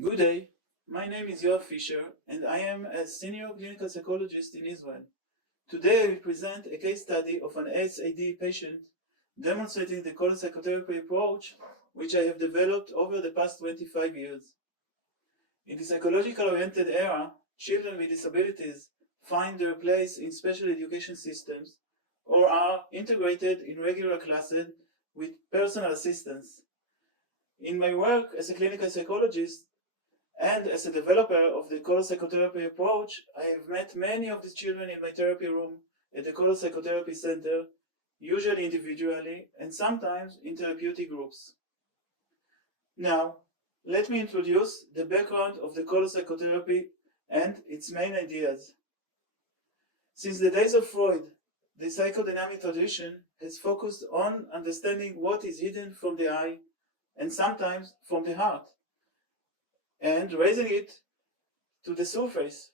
Good day, my name is Yoav Fisher and I am a senior clinical psychologist in Israel. Today I will present a case study of an ASAD patient demonstrating the colopsychotherapy approach which I have developed over the past 25 years. In the psychological-oriented era, children with disabilities find their place in special education systems or are integrated in regular classes with personal assistance. In my work as a clinical psychologist, and as a developer of the colopsychotherapy approach, I have met many of the children in my therapy room at the colopsychotherapy center, usually individually and sometimes in therapeutic groups. Now, let me introduce the background of the colopsychotherapy and its main ideas. Since the days of Freud, the psychodynamic tradition has focused on understanding what is hidden from the eye and sometimes from the heart, and raising it to the surface.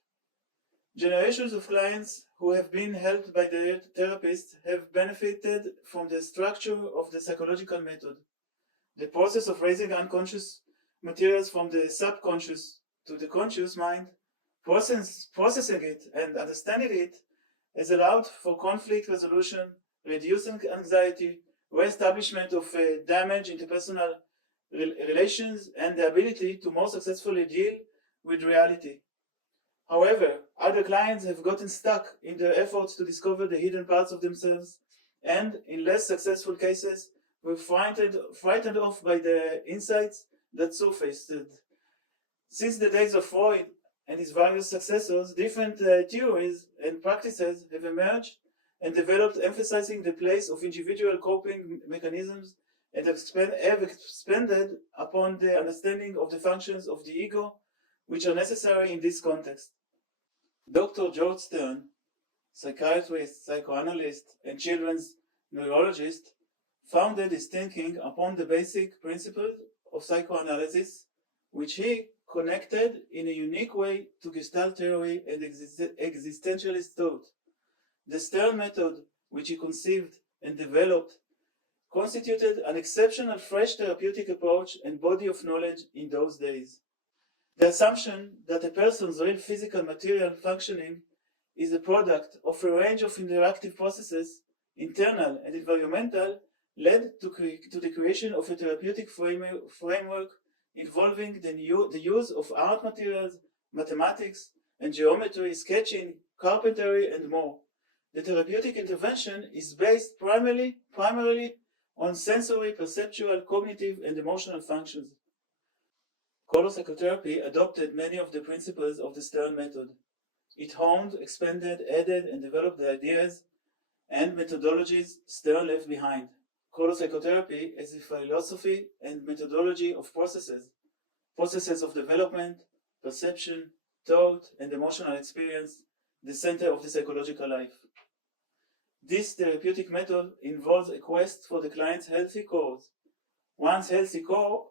Generations of clients who have been helped by their therapists have benefited from the structure of the psychological method. The process of raising unconscious materials from the subconscious to the conscious mind, processing it and understanding it, has allowed for conflict resolution, reducing anxiety, re-establishment of damage interpersonal relations, and the ability to more successfully deal with reality. However, other clients have gotten stuck in their efforts to discover the hidden parts of themselves, and in less successful cases, were frightened off by the insights that surfaced. Since the days of Freud and his various successors, different theories and practices have emerged and developed, emphasizing the place of individual coping mechanisms and have expanded upon the understanding of the functions of the ego, which are necessary in this context. Dr. George Stern, psychiatrist, psychoanalyst, and children's neurologist, founded his thinking upon the basic principles of psychoanalysis, which he connected in a unique way to Gestalt theory and existentialist thought. The Stern method, which he conceived and developed, constituted an exceptional fresh therapeutic approach and body of knowledge in those days. The assumption that a person's real physical material functioning is a product of a range of interactive processes, internal and environmental, led to the creation of a therapeutic framework involving the use of art materials, mathematics and geometry, sketching, carpentry, and more. The therapeutic intervention is based primarily on sensory, perceptual, cognitive, and emotional functions. Colopsychotherapy adopted many of the principles of the Stern method. It honed, expanded, added, and developed the ideas and methodologies Stern left behind. Colopsychotherapy is a philosophy and methodology of processes of development, perception, thought, and emotional experience, the center of the psychological life. This therapeutic method involves a quest for the client's healthy cause. One's healthy core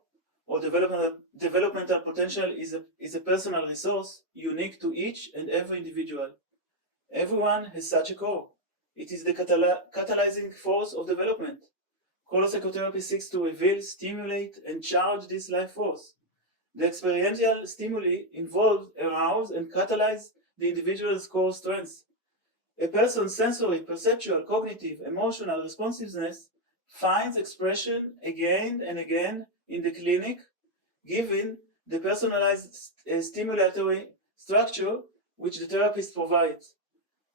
or developmental potential is a personal resource unique to each and every individual. Everyone has such a core. It is the catalyzing force of development. Colopsychotherapy seeks to reveal, stimulate, and charge this life force. The experiential stimuli involve, arouse, and catalyze the individual's core strengths. A person's sensory, perceptual, cognitive, emotional responsiveness finds expression again and again in the clinic, given the personalized stimulatory structure which the therapist provides.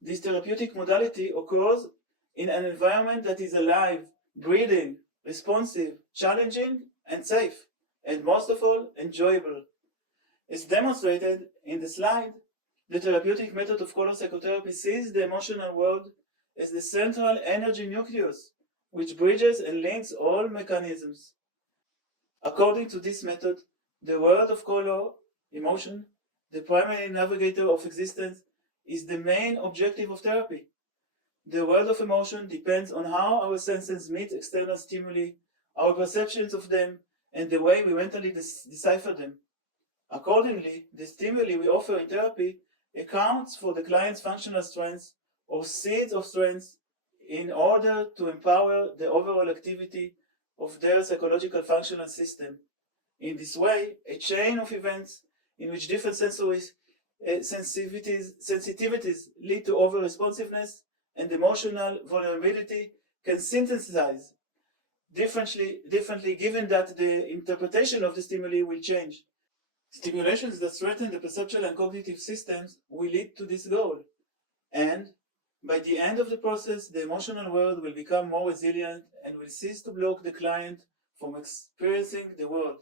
This therapeutic modality occurs in an environment that is alive, breathing, responsive, challenging, and safe, and most of all, enjoyable. As demonstrated in the slide, the therapeutic method of colopsychotherapy sees the emotional world as the central energy nucleus, which bridges and links all mechanisms. According to this method, the world of color, emotion, the primary navigator of existence, is the main objective of therapy. The world of emotion depends on how our senses meet external stimuli, our perceptions of them, and the way we mentally decipher them. Accordingly, the stimuli we offer in therapy accounts for the client's functional strengths or seeds of strengths in order to empower the overall activity of their psychological functional system. In this way, a chain of events in which different sensory sensitivities lead to over-responsiveness and emotional vulnerability can synthesize differently given that the interpretation of the stimuli will change. Stimulations that threaten the perceptual and cognitive systems will lead to this goal, and by the end of the process, the emotional world will become more resilient and will cease to block the client from experiencing the world.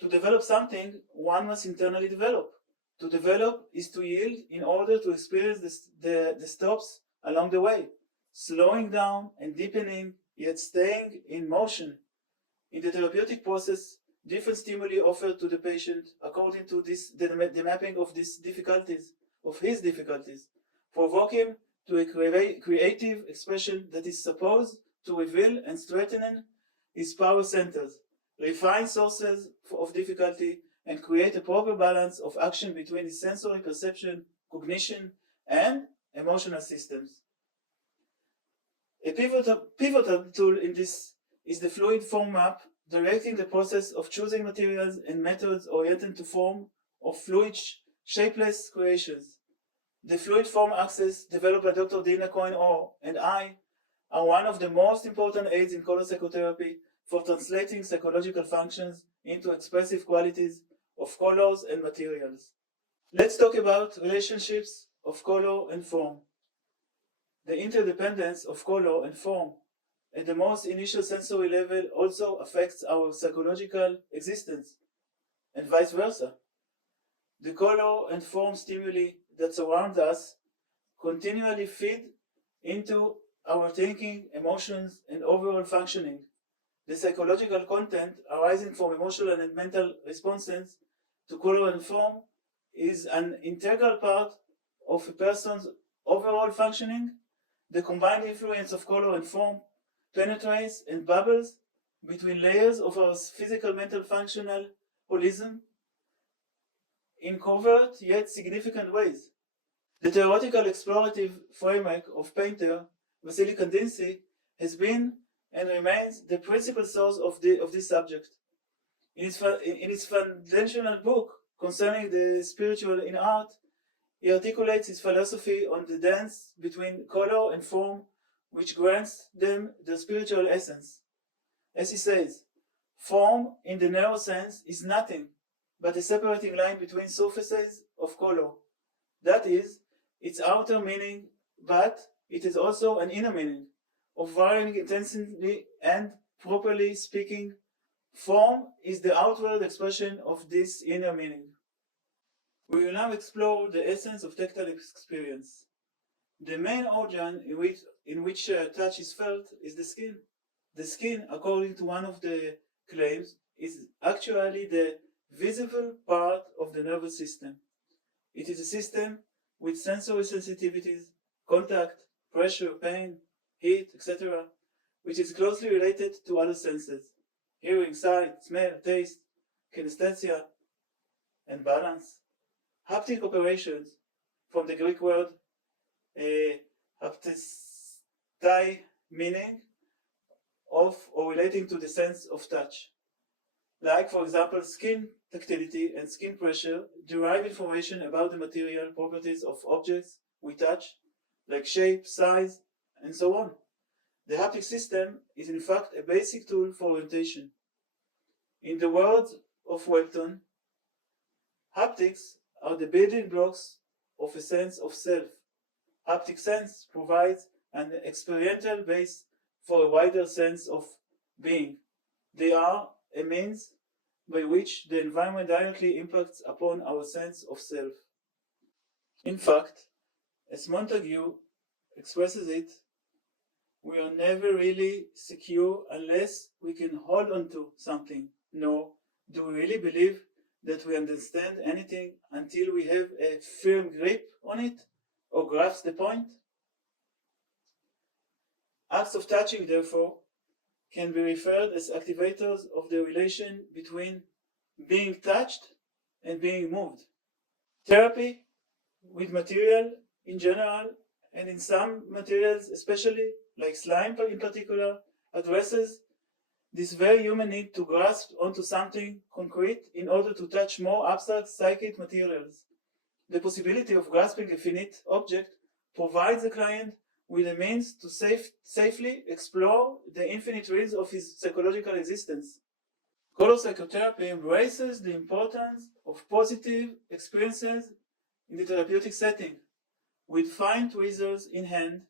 To develop something, one must internally develop. To develop is to yield in order to experience the stops along the way, slowing down and deepening, yet staying in motion. In the therapeutic process, different stimuli offered to the patient according to the mapping of his difficulties, provoke him to a creative expression that is supposed to reveal and strengthen his power centers, refine sources of difficulty, and create a proper balance of action between his sensory perception, cognition, and emotional systems. A pivotal tool in this is the fluid form map, directing the process of choosing materials and methods oriented to form of fluid shapeless creations. The fluid form axis developed by Dr. Dina Cohen-Orr and I are one of the most important aids in color psychotherapy for translating psychological functions into expressive qualities of colors and materials. Let's talk about relationships of color and form. The interdependence of color and form at the most initial sensory level also affects our psychological existence, and vice versa. The color and form stimuli that surround us continually feed into our thinking, emotions, and overall functioning. The psychological content arising from emotional and mental responses to color and form is an integral part of a person's overall functioning. The combined influence of color and form penetrates and bubbles between layers of our physical mental functional holism in covert yet significant ways. The theoretical explorative framework of painter Vasily Kandinsky has been and remains the principal source of this subject. In his foundational book concerning the spiritual in art, he articulates his philosophy on the dance between color and form, which grants them their spiritual essence. As he says, form in the narrow sense is nothing but a separating line between surfaces of color. That is, its outer meaning, but it is also an inner meaning, of varying intensity and, properly speaking, form is the outward expression of this inner meaning. We will now explore the essence of tactile experience. The main organ in which touch is felt is the skin. The skin, according to one of the claims, is actually the visible part of the nervous system. It is a system with sensory sensitivities, contact, pressure, pain, heat, etc., which is closely related to other senses: hearing, sight, smell, taste, kinesthesia, and balance. Haptic operations, from the Greek word haptistai, meaning of or relating to the sense of touch. Like, for example, skin tactility and skin pressure derive information about the material properties of objects we touch, like shape, size, and so on. The haptic system is in fact a basic tool for orientation. In the words of Welton, haptics are the building blocks of a sense of self. Haptic sense provides an experiential base for a wider sense of being. They are a means by which the environment directly impacts upon our sense of self. In fact, as Montague expresses it, we are never really secure unless we can hold on to something, nor do we really believe that we understand anything until we have a firm grip on it or grasp the point. Acts of touching, therefore, can be referred as activators of the relation between being touched and being moved. Therapy with material in general, and in some materials especially, like slime in particular, addresses this very human need to grasp onto something concrete in order to touch more abstract psychic materials. The possibility of grasping a finite object provides the client with a means to safely explore the infinite realms of his psychological existence. Color psychotherapy embraces the importance of positive experiences in the therapeutic setting. With fine tweezers in hand,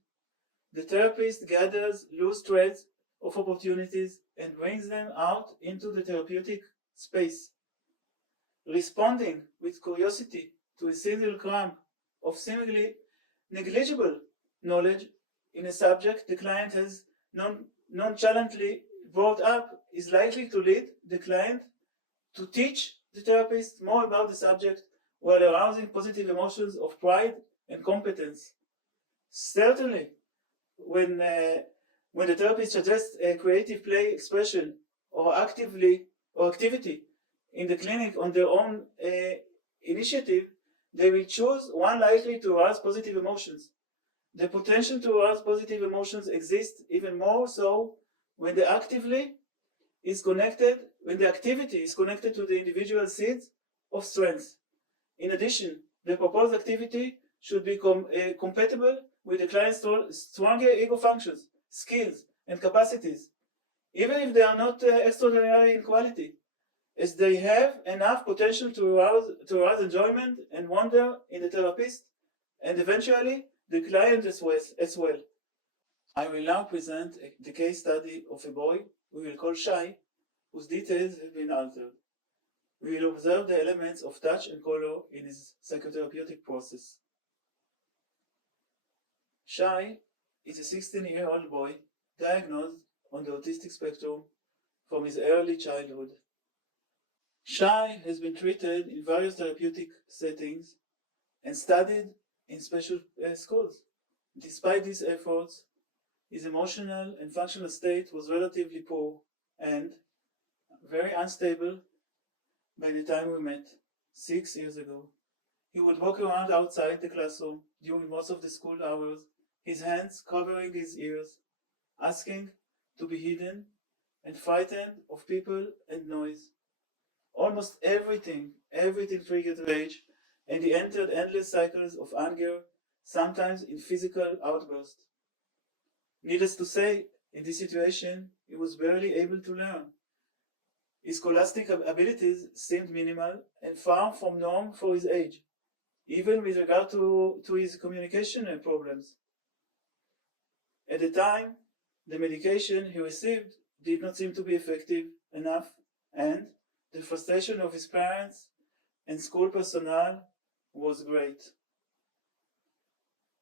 the therapist gathers loose threads of opportunities and brings them out into the therapeutic space. Responding with curiosity to a single gram of seemingly negligible knowledge in a subject the client has nonchalantly brought up is likely to lead the client to teach the therapist more about the subject while arousing positive emotions of pride and competence. Certainly, when the therapist suggests a creative play expression or activity in the clinic on their own initiative, they will choose one likely to arouse positive emotions. The potential to arouse positive emotions exists even more so when the activity is connected to the individual seeds of strength. In addition, the proposed activity should be compatible with the client's stronger ego functions, skills, and capacities, even if they are not extraordinary in quality, as they have enough potential to arouse enjoyment and wonder in the therapist, and eventually the client as well. I will now present the case study of a boy we will call Shai, whose details have been altered. We will observe the elements of touch and color in his psychotherapeutic process. Shai is a 16-year-old boy diagnosed on the autistic spectrum from his early childhood. Shai has been treated in various therapeutic settings and studied in special schools. Despite these efforts, his emotional and functional state was relatively poor and very unstable by the time we met 6 years ago. He would walk around outside the classroom during most of the school hours, his hands covering his ears, asking to be hidden and frightened of people and noise. Almost everything triggered rage, and he entered endless cycles of anger, sometimes in physical outbursts. Needless to say, in this situation, he was barely able to learn. His scholastic abilities seemed minimal and far from norm for his age, even with regard to his communication problems. At the time, the medication he received did not seem to be effective enough, and the frustration of his parents and school personnel was great.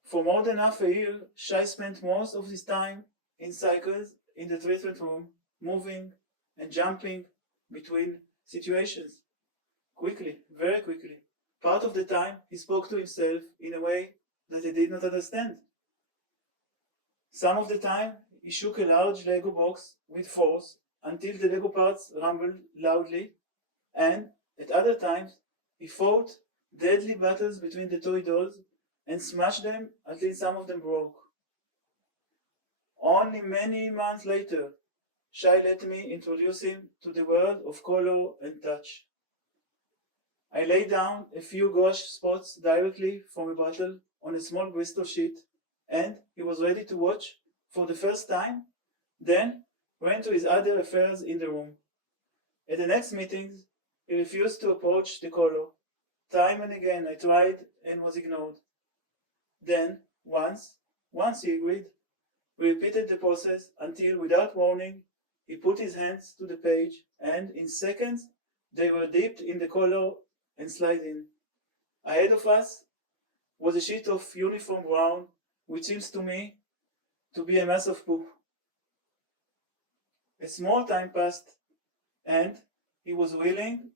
For more than half a year, Shai spent most of his time in cycles in the treatment room, moving and jumping between situations. Quickly, very quickly. Part of the time, he spoke to himself in a way that he did not understand. Some of the time, he shook a large Lego box with force until the Lego parts rumbled loudly, and at other times, he fought deadly battles between the toy dolls and smashed them until some of them broke. Only many months later, Shai let me introduce him to the world of color and touch. I laid down a few gouache spots directly from a bottle on a small Bristol sheet, and he was ready to watch for the first time, then went to his other affairs in the room. At the next meetings, he refused to approach the color. Time and again I tried and was ignored. Then, once he agreed. We repeated the process until, without warning, he put his hands to the page, and in seconds they were dipped in the color and slid in. Ahead of us was a sheet of uniform brown, which seems to me to be a mass of poop. A small time passed, and he was willing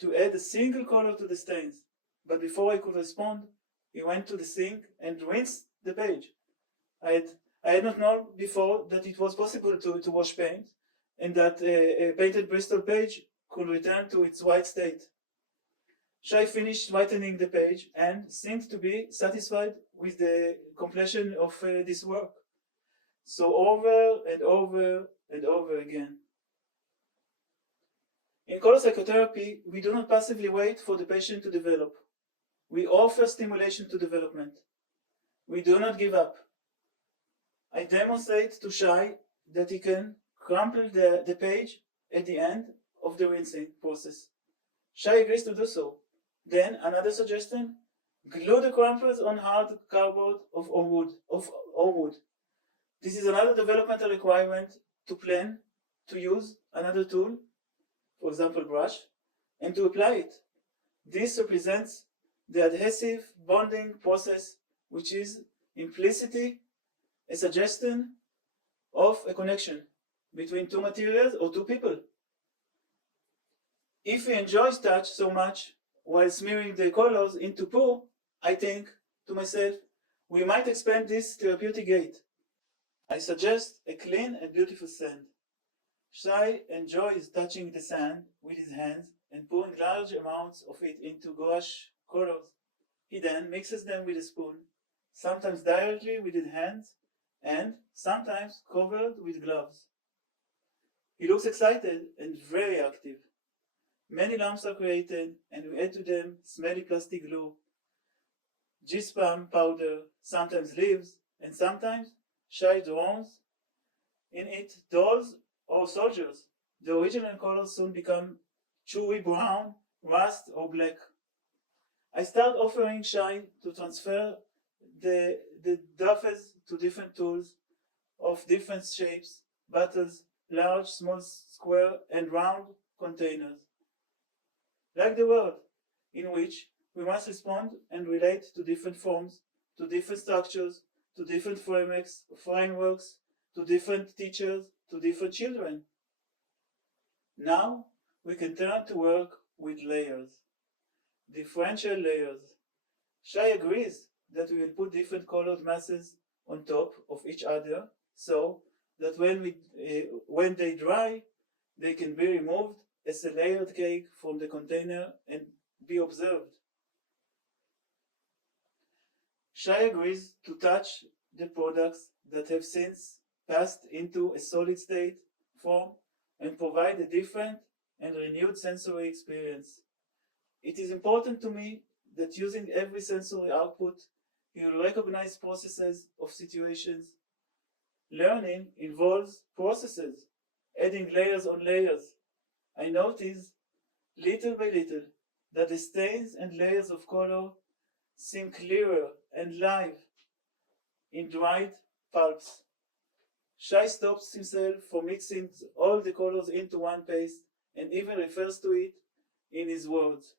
to add a single color to the stains, but before I could respond, he went to the sink and rinsed the page. I had not known before that it was possible to wash paint, and that a painted Bristol page could return to its white state. Shai finished whitening the page and seemed to be satisfied with the completion of this work. So over and over and over again. In color psychotherapy, we do not passively wait for the patient to develop. We offer stimulation to development. We do not give up. I demonstrate to Shai that he can crumple the page at the end of the rinsing process. Shai agrees to do so. Then another suggestion: glue the crumples on hard cardboard or wood. This is another developmental requirement to plan, to use another tool, for example brush, and to apply it. This represents the adhesive bonding process, which is implicitly a suggestion of a connection between two materials or two people. If we enjoy touch so much while smearing the colors into poo, I think to myself, we might expand this therapeutic gate. I suggest a clean and beautiful sand. Shai enjoys touching the sand with his hands and pouring large amounts of it into gouache colors. He then mixes them with a spoon, sometimes directly with his hands and sometimes covered with gloves. He looks excited and very active. Many lamps are created and we add to them smelly plastic glue, gypsum powder, sometimes leaves, and sometimes Shai drones in it dolls or soldiers. The original colors soon become chewy brown, rust, or black. I start offering Shai to transfer the duffers to different tools of different shapes, bottles, large, small, square, and round containers. Like the world, in which we must respond and relate to different forms, to different structures, to different frameworks, to different teachers, to different children. Now we can turn to work with layers, differential layers. Shai agrees that we will put different colored masses on top of each other so that when they dry, they can be removed as a layered cake from the container and be observed. Shai agrees to touch the products that have since passed into a solid state form and provide a different and renewed sensory experience. It is important to me that using every sensory output, you will recognize processes of situations. Learning involves processes, adding layers on layers. I notice, little by little, that the stains and layers of color seem clearer and live in dried pulps. Shai stops himself from mixing all the colors into one paste and even refers to it in his words.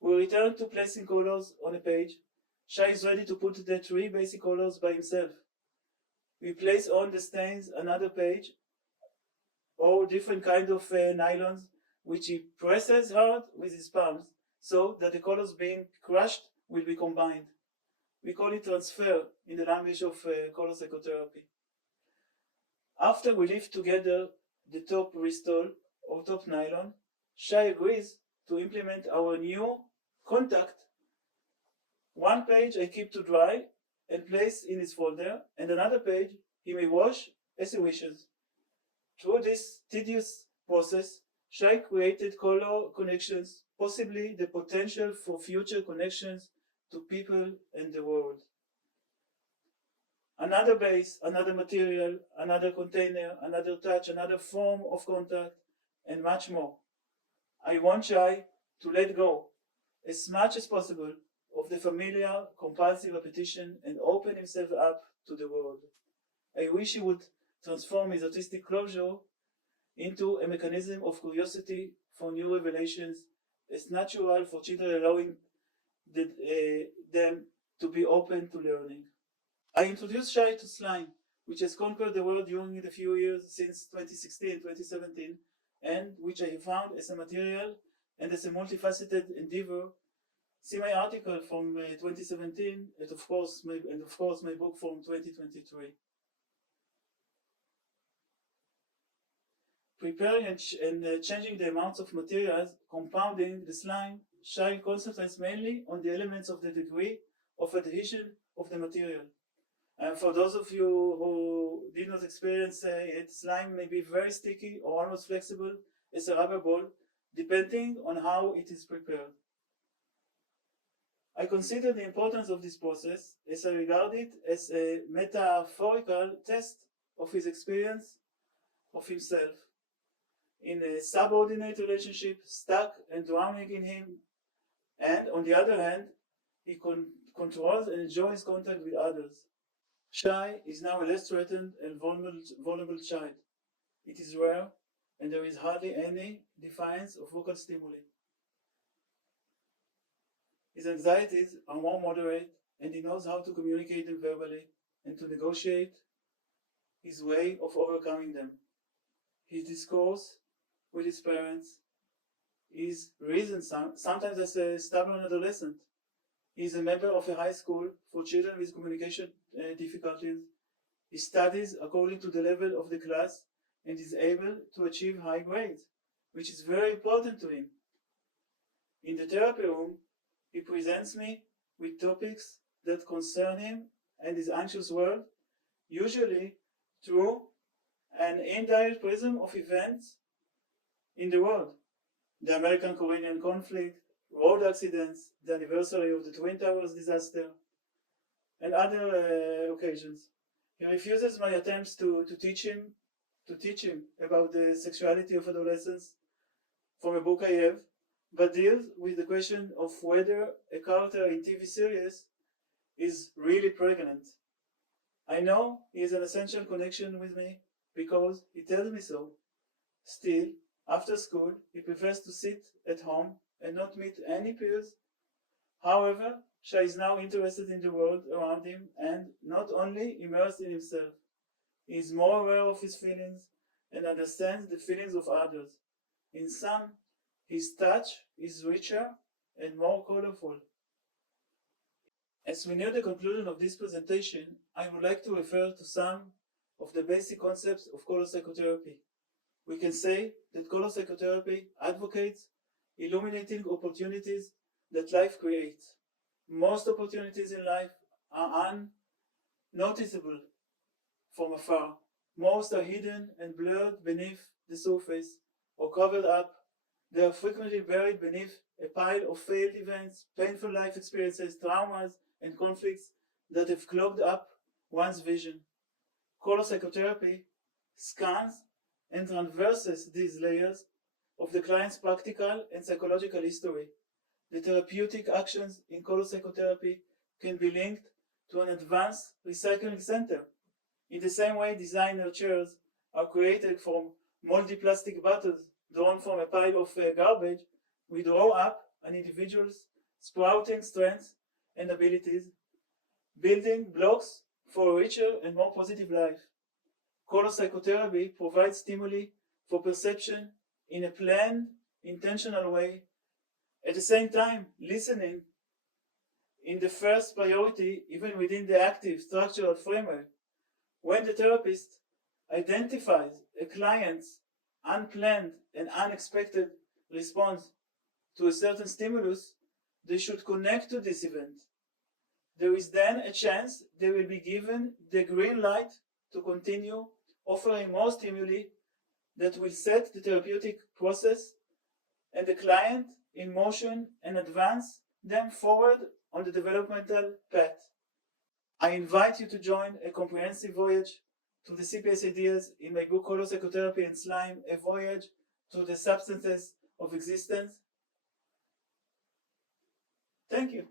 We return to placing colors on a page. Shai is ready to put the three basic colors by himself. We place on the stains another page or different kind of nylons, which he presses hard with his palms so that the colors being crushed will be combined. We call it transfer in the language of color psychotherapy. After we lift together the top ristol or top nylon, Shai agrees to implement our new contact. One page I keep to dry and place in his folder, and another page he may wash as he wishes. Through this tedious process, Shai created color connections, possibly the potential for future connections to people and the world. Another base, another material, another container, another touch, another form of contact, and much more. I want Shai to let go, as much as possible, of the familiar, compulsive repetition and open himself up to the world. I wish he would transform his autistic closure into a mechanism of curiosity for new revelations, as natural for children, allowing them to be open to learning. I introduced Shai to slime, which has conquered the world during the few years since 2016, 2017, and which I have found as a material and as a multifaceted endeavor. See my article from 2017, and of course my book from 2023. Preparing and changing the amounts of materials, compounding the slime, Shai concentrates mainly on the elements of the degree of adhesion of the material. And for those of you who did not experience it, slime may be very sticky or almost flexible as a rubber ball, depending on how it is prepared. I consider the importance of this process as I regard it as a metaphorical test of his experience of himself in a subordinate relationship stuck and drowning in him, and on the other hand, he controls and enjoys contact with others. Shy is now a less threatened and vulnerable child. It is rare, and there is hardly any defiance of vocal stimuli. His anxieties are more moderate, and he knows how to communicate them verbally and to negotiate his way of overcoming them. His discourse with his parents is reasoned sometimes as a stubborn adolescent. He is a member of a high school for children with communication difficulties. He studies according to the level of the class and is able to achieve high grades, which is very important to him. In the therapy room, he presents me with topics that concern him and his anxious world, usually through an indirect prism of events in the world. The American-Korean conflict, road accidents, the anniversary of the Twin Towers disaster, and other occasions. He refuses my attempts to teach him about the sexuality of adolescence from a book I have, but deals with the question of whether a character in TV series is really pregnant. I know he is an essential connection with me because he tells me so. Still, after school, he prefers to sit at home and not meet any peers. However, Shai is now interested in the world around him and not only immersed in himself. He is more aware of his feelings and understands the feelings of others. In sum, his touch is richer and more colorful. As we near the conclusion of this presentation, I would like to refer to some of the basic concepts of color psychotherapy. We can say that color psychotherapy advocates illuminating opportunities that life creates. Most opportunities in life are unnoticeable from afar. Most are hidden and blurred beneath the surface or covered up. They are frequently buried beneath a pile of failed events, painful life experiences, traumas, and conflicts that have clogged up one's vision. Color psychotherapy scans and traverses these layers of the client's practical and psychological history. The therapeutic actions in color psychotherapy can be linked to an advanced recycling center. In the same way designer chairs are created from moldy plastic bottles drawn from a pile of garbage, we draw up an individual's sprouting strengths and abilities, building blocks for a richer and more positive life. Color psychotherapy provides stimuli for perception in a planned, intentional way. At the same time, listening in the first priority, even within the active structural framework. When the therapist identifies a client's unplanned and unexpected response to a certain stimulus, they should connect to this event. There is then a chance they will be given the green light to continue offering more stimuli that will set the therapeutic process and the client in motion and advance them forward on the developmental path. I invite you to join a comprehensive voyage to the CPS ideas in my book Color Psychotherapy and Slime, a voyage to the substances of existence. Thank you.